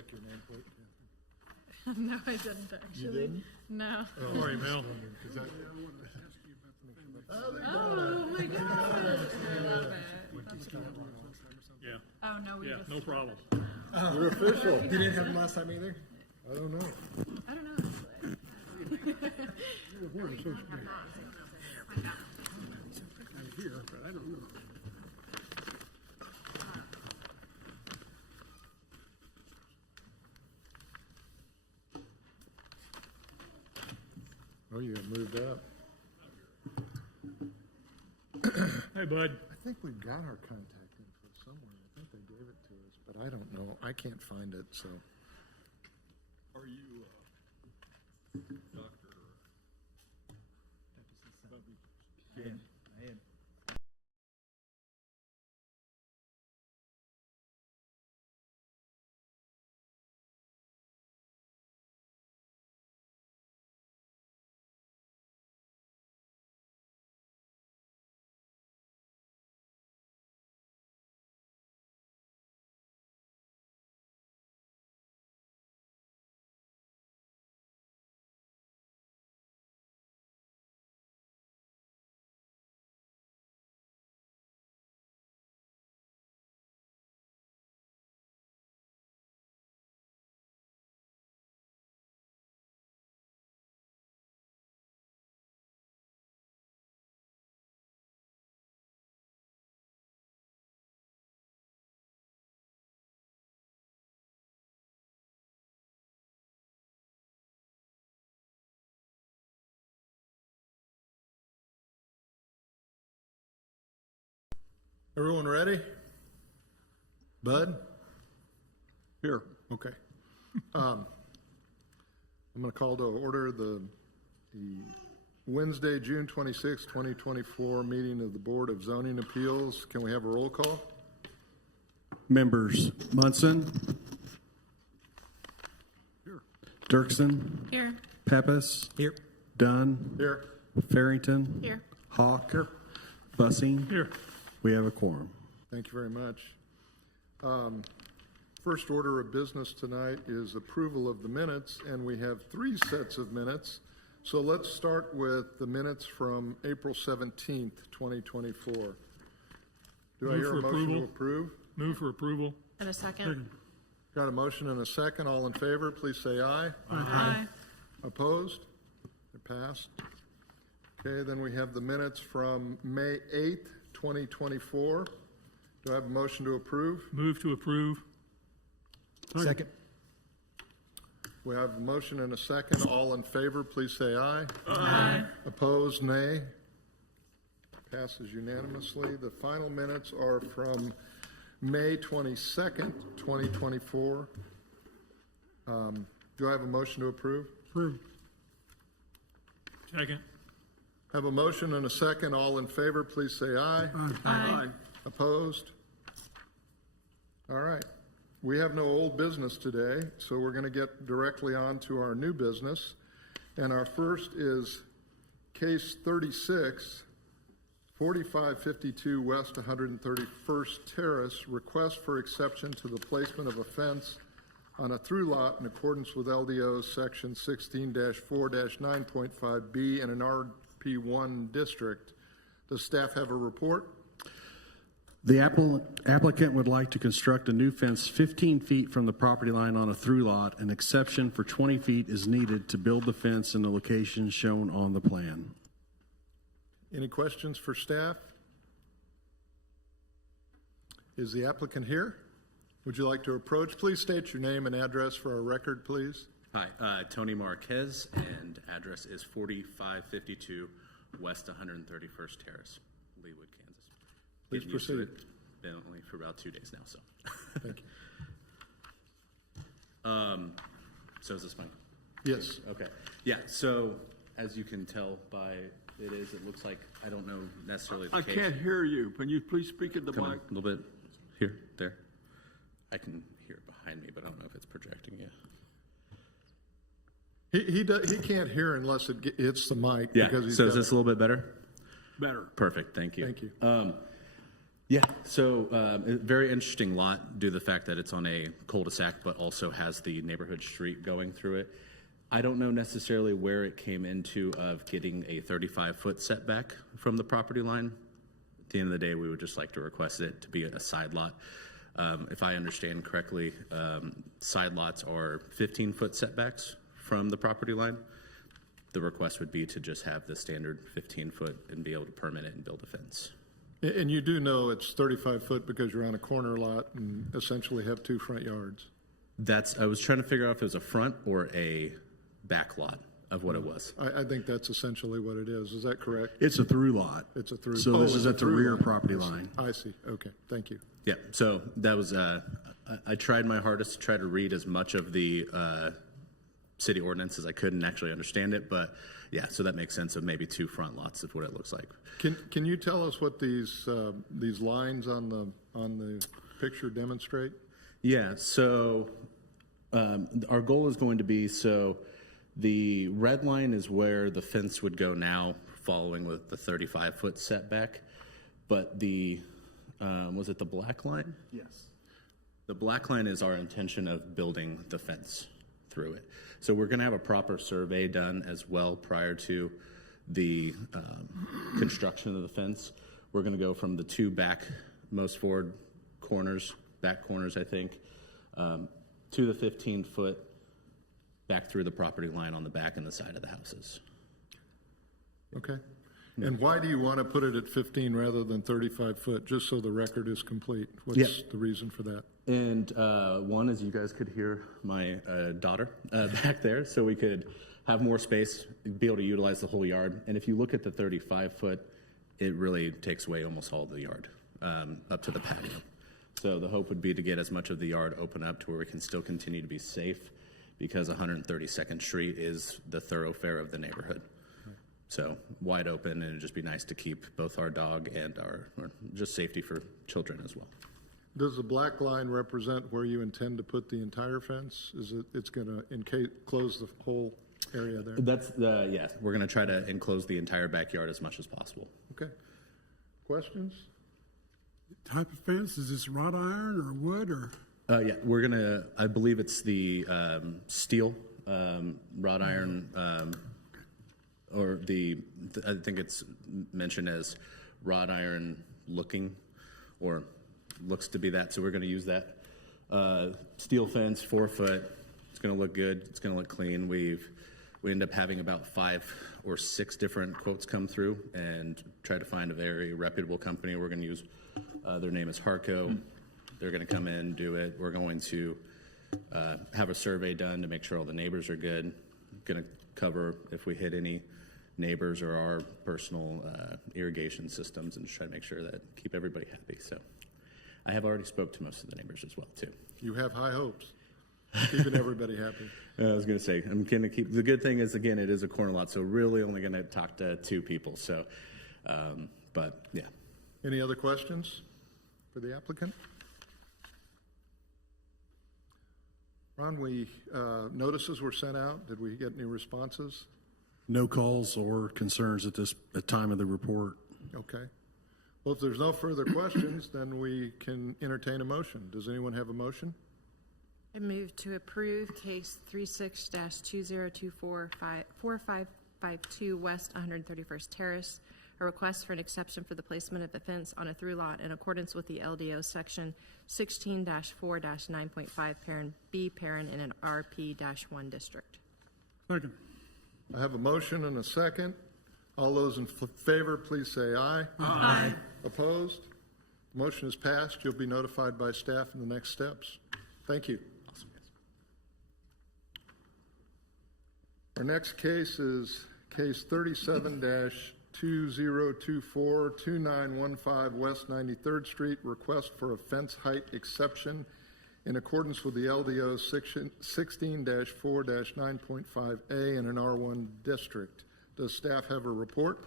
check your nameplate, Catherine? No, I didn't actually. You didn't? No. Sorry, Mel. Oh my God! I love it. That's cool. Yeah, Oh no, we yeah, just. no problem. You're official. You didn't have them last time either? I don't know. I don't know actually. I'm here, but I don't know. Oh, you got moved up. Hey, bud. I think we've got our contact info somewhere. I think they gave it to us, but I don't know. I can't find it, so. Are you, Dr. I am. Everyone ready? Bud? Here. Okay. I'm going to call to order the Wednesday, June 26, 2024 meeting of the Board of Zoning Appeals. Can we have a roll call? Members Munson. Here. Doerksen. Here. Peppes. Here. Dunn. Here. Farrington. Here. Hawk. Bussing. Here. We have a quorum. Thank you very much. First order of business tonight is approval of the minutes, and we have 3 sets of minutes. So let's start with the minutes from April 17th, 2024. Do I Move hear a for motion to approval. approve? Move for approval. And a second. Got a motion and a second. All in favor, please say aye. Aye. Opposed? They're passed. Okay, then we have the minutes from May 8th, 2024. Do I have a motion to approve? Move to approve. Second. We have a motion and a second. All in favor, please say aye. Aye. Opposed, nay. Passes unanimously. The final minutes are from May 22nd, 2024. Do I have a motion to approve? Approve. Second. Have a motion and a second. All in favor, please say aye. Aye. Opposed? All right. We have no old business today, so we're going to get directly on to our new business. And our first is case 36, 4552 West 131st Terrace, request for exception to the placement of a fence on a through lot in accordance with LDO Section 16-4-9.5B in an RP1 district. Does staff have a report? The applicant would like to construct a new fence 15 feet from the property line on a through lot. An exception for 20 feet is needed to build the fence in the location shown on the plan. Any questions for staff? Is the applicant here? Would you like to approach? Please state your name and address for our record, please. Hi, Tony Marquez, and address is 4552 West 131st Terrace, Leawood, Kansas. Please Getting used to proceed. it. Been only for about 2 days now, so. Thank you. So is this mine? Yes. Okay. Yeah, so as you can tell by it looks like, I don't know necessarily the I case. can't hear you. Can you please speak at the Come on, mic? a little bit. Here, there. I can hear it behind me, but I don't know if it's projecting yet. He can't hear unless it hits the mic. Yeah, because he's so is got this a little bit better? Better. Perfect, thank you. Thank you. Yeah, so a very interesting lot due to the fact that it's on a cul-de-sac, but also has the neighborhood street going through it. I don't know necessarily where it came into of getting a 35-foot setback from the property line. At the end of the day, we would just like to request it to be a side lot. If I understand correctly, side lots are 15-foot setbacks from the property line. The request would be to just have the standard 15-foot and be able to permit it and build a fence. And you do know it's 35 foot because you're on a corner lot and essentially have 2 front yards. I was trying to figure out if it was a front or a back lot of what it was. I think that's essentially what it is. Is that correct? It's a through lot. It's a through. So this Oh, is it's a at the through rear line. property line. I see. Okay, thank you. Yeah, so that was, I tried my hardest to try to read as much of the city ordinance as I could and actually understand it, but yeah, so that makes sense of maybe 2 front lots of what it looks like. Can you tell us what these lines on the picture demonstrate? Yeah, so our goal is going to be, so the red line is where the fence would go now, following with the 35-foot setback, but the, was it the black line? Yes. The black line is our intention of building the fence through it. So we're going to have a proper survey done as well prior to the construction of the fence. We're going to go from the 2 back most forward corners, back corners, I think, to the 15-foot back through the property line on the back and the side of the houses. Okay. And why do you want to put it at 15 rather than 35 foot, just so the record is complete? What's the reason for that? And one is you guys could hear my daughter back there, so we could have more space, be able to utilize the whole yard. And if you look at the 35-foot, it really takes away almost all of the yard up to the patio. So the hope would be to get as much of the yard open up to where we can still continue to be safe, because 132nd Street is the thoroughfare of the neighborhood. So wide open, and it'd just be nice to keep both our dog and our just safety for children as well. Does the black line represent where you intend to put the entire fence? Is it's going to close the whole area there? That's yeah. We're going to try to enclose the entire backyard as much as possible. Okay. Questions? Type of fence, is this wrought iron or wood or? Yeah, we're gonna. I believe it's the steel, wrought iron, or I think it's mentioned as wrought iron looking, or looks to be that. So we're going to use that steel fence, 4 foot. It's going to look good. It's going to look clean. We end up having about 5 or 6 different quotes come through, and try to find a very reputable company. We're going to use. Their name is Harco. They're going to come in, do it. We're going to have a survey done to make sure all the neighbors are good. Going to cover if we hit any neighbors or our personal irrigation systems, and just try to make sure that keep everybody happy. So I have already spoke to most of the neighbors as well too. You have high hopes. Keeping everybody happy. I was going to say, I'm going to keep, the good thing is, again, it is a corner lot, so really only going to talk to 2 people. So, but yeah. Any other questions for the applicant? Ron, notices were sent out. Did we get any responses? No calls or concerns at time of the report. Okay. Well, if there's no further questions, then we can entertain a motion. Does anyone have a motion? I move to approve case 36-2024-4552 West 131st Terrace, a request for an exception for the placement of the fence on a through lot in accordance with the LDO Section 16-4-9.5 parent B parent in an RP-1 district. Second. I have a motion and a second. All those in favor, please say aye. Aye. Opposed? Motion is passed. You'll be notified by staff in the next steps. Thank you. Our next case is case 37-2024-2915 West 93rd Street, request for a fence height exception in accordance with the LDO Section 16-4-9.5A in an R1 district. Does staff have a report?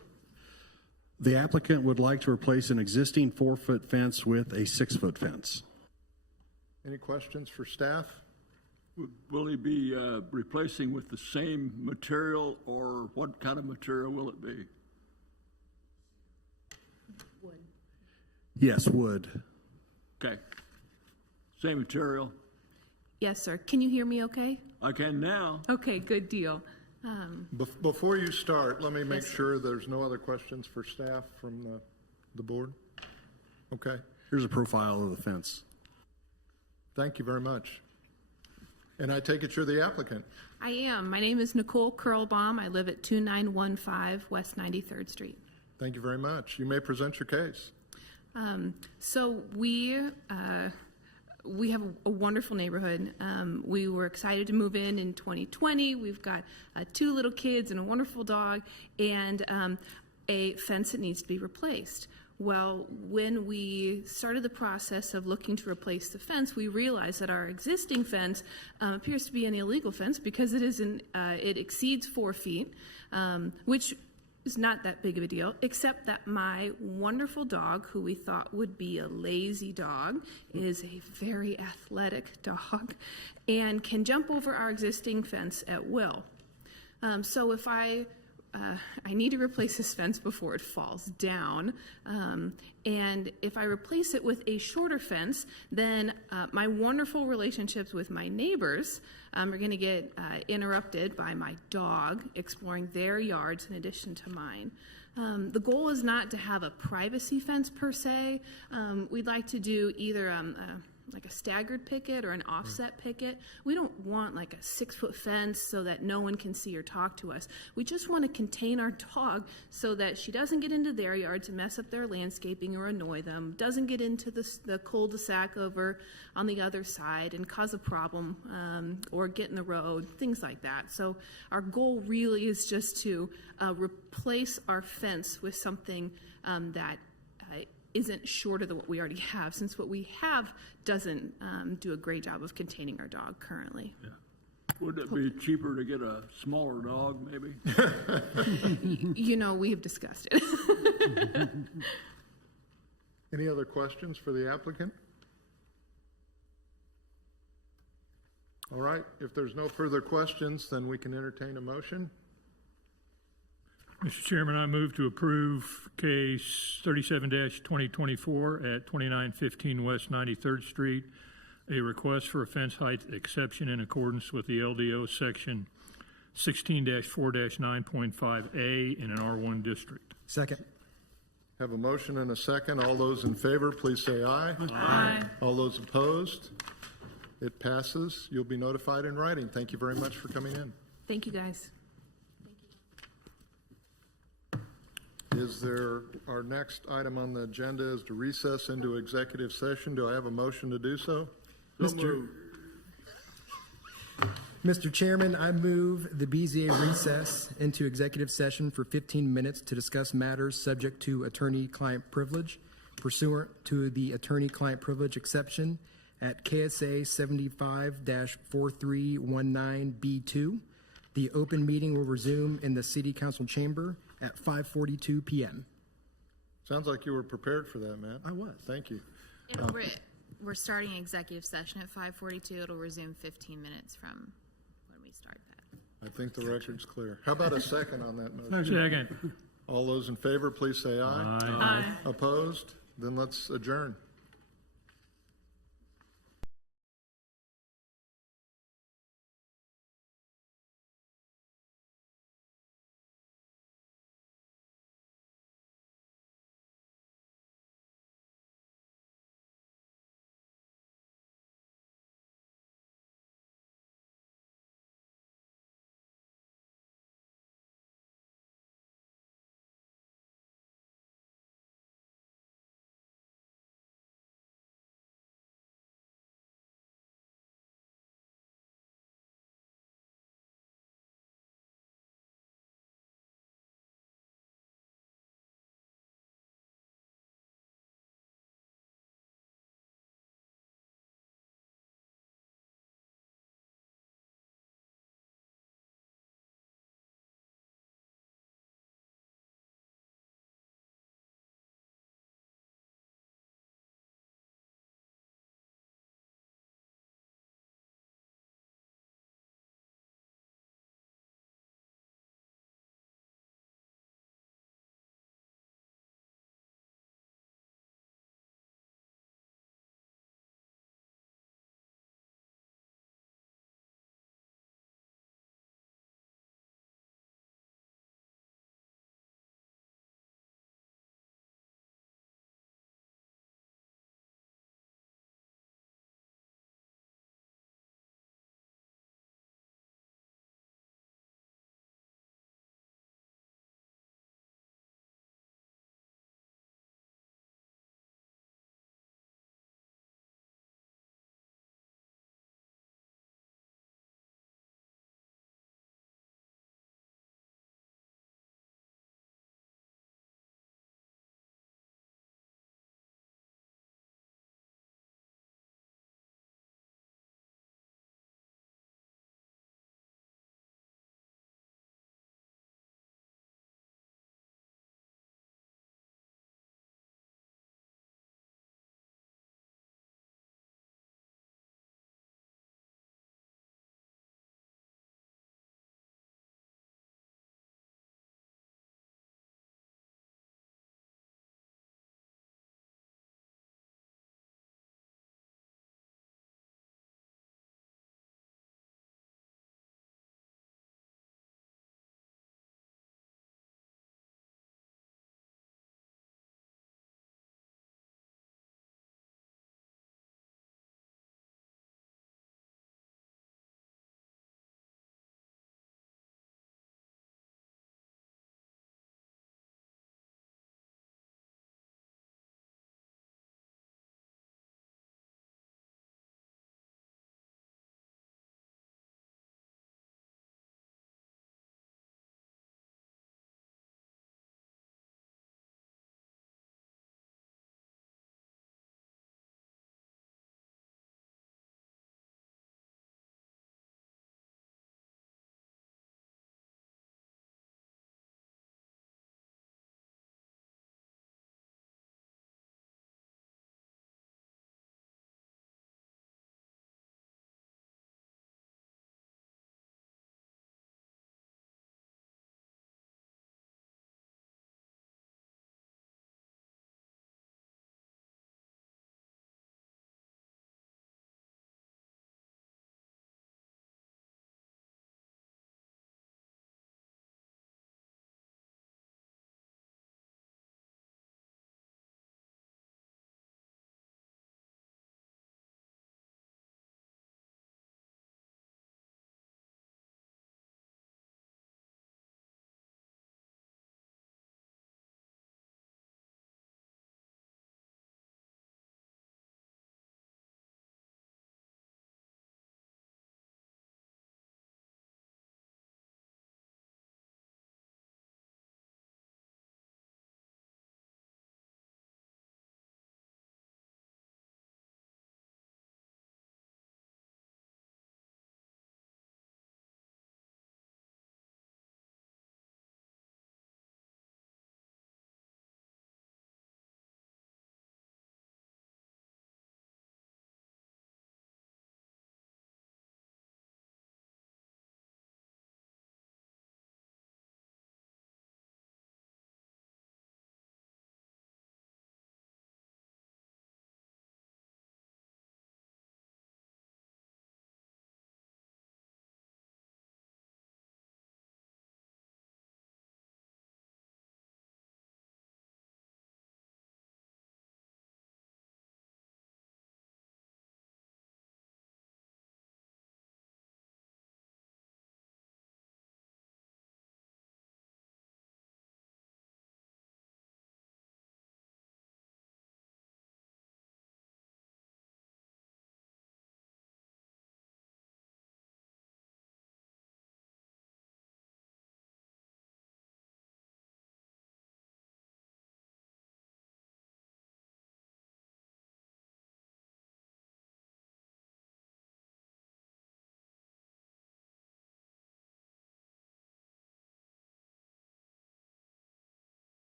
The applicant would like to replace an existing 4-foot fence with a 6-foot fence. Any questions for staff? Will he be replacing with the same material, or what kind of material will it be? Yes, wood. Okay. Same material? Yes, sir. Can you hear me okay? I can now. Okay, good deal. Before you start, let me make Yes, sir. sure there's no other questions for staff from the board. Okay, Here's a profile of the fence. thank you very much. And I take it you're the applicant. I am. My name is Nicole Curlbaum. I live at 2915 West 93rd Street. Thank you very much. You may present your case. So we have a wonderful neighborhood. We were excited to move in 2020. We've got 2 little kids and a wonderful dog, and a fence that needs to be replaced. Well, when we started the process of looking to replace the fence, we realized that our existing fence appears to be an illegal fence because it exceeds 4 feet, which is not that big of a deal, except that my wonderful dog, who we thought would be a lazy dog, is a very athletic dog and can jump over our existing fence at will. So if I need to replace this fence before it falls down. And if I replace it with a shorter fence, then my wonderful relationships with my neighbors are going to get interrupted by my dog exploring their yards in addition to mine. The goal is not to have a privacy fence per se. We'd like to do either like a staggered picket or an offset picket. We don't want like a 6-foot fence so that no one can see or talk to us. We just want to contain our dog so that she doesn't get into their yard to mess up their landscaping or annoy them, doesn't get into the cul-de-sac over on the other side and cause a problem or get in the road, things like that. So our goal really is just to replace our fence with something that isn't shorter than what we already have, since what we have doesn't do a great job of containing our dog currently. Yeah. Would it be cheaper to get a smaller dog, maybe? We have discussed it. Any other questions for the applicant? All right, if there's no further questions, then we can entertain a motion. Mr. Chairman, I move to approve case 37-2024 at 2915 West 93rd Street, a request for a fence height exception in accordance with the LDO Section 16-4-9.5A in an R1 district. Second. Have a motion and a second. All those in favor, please say aye. Aye. All those opposed? It passes. You'll be notified in writing. Thank you very much for coming in. Thank you, guys. Our next item on the agenda is to recess into executive session. Do I have a motion to do so? Mr. Chairman, I move the BZA recess into executive session for 15 minutes to discuss matters subject to attorney-client privilege pursuant to the attorney-client privilege exception at K.S.A. 75-4319B2. The open meeting will resume in the City Council chamber at 5:42 p.m. Sounds like you were prepared for that, Matt. I was. Thank you. We're starting executive session at 5:42. It'll resume 15 minutes from when we start that. I think the record's clear. How about a second on that motion? Second. All those in favor, please say aye. Aye. Opposed? Then let's adjourn.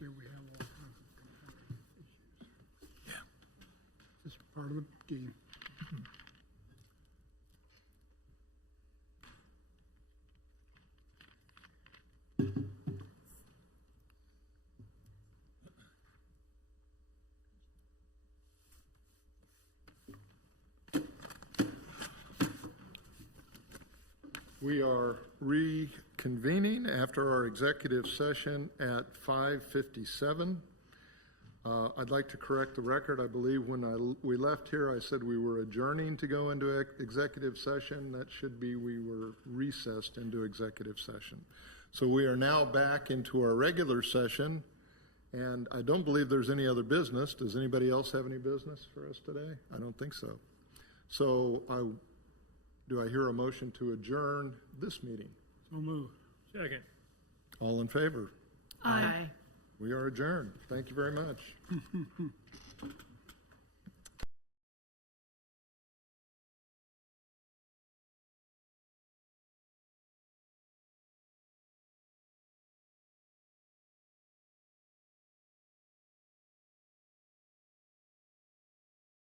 year we have all kinds of issues. Yeah. Just part of the game. We are reconvening after our executive session at 5:57. I'd like to correct the record. I believe when we left here, I said we were adjourning to go into executive session. That should be we were recessed into executive session. So we are now back into our regular session, and I don't believe there's any other business. Does anybody else have any business for us today? I don't think so. So do I hear a motion to adjourn this meeting? So move. Second. All in favor? Aye. We are adjourned. Thank you very much.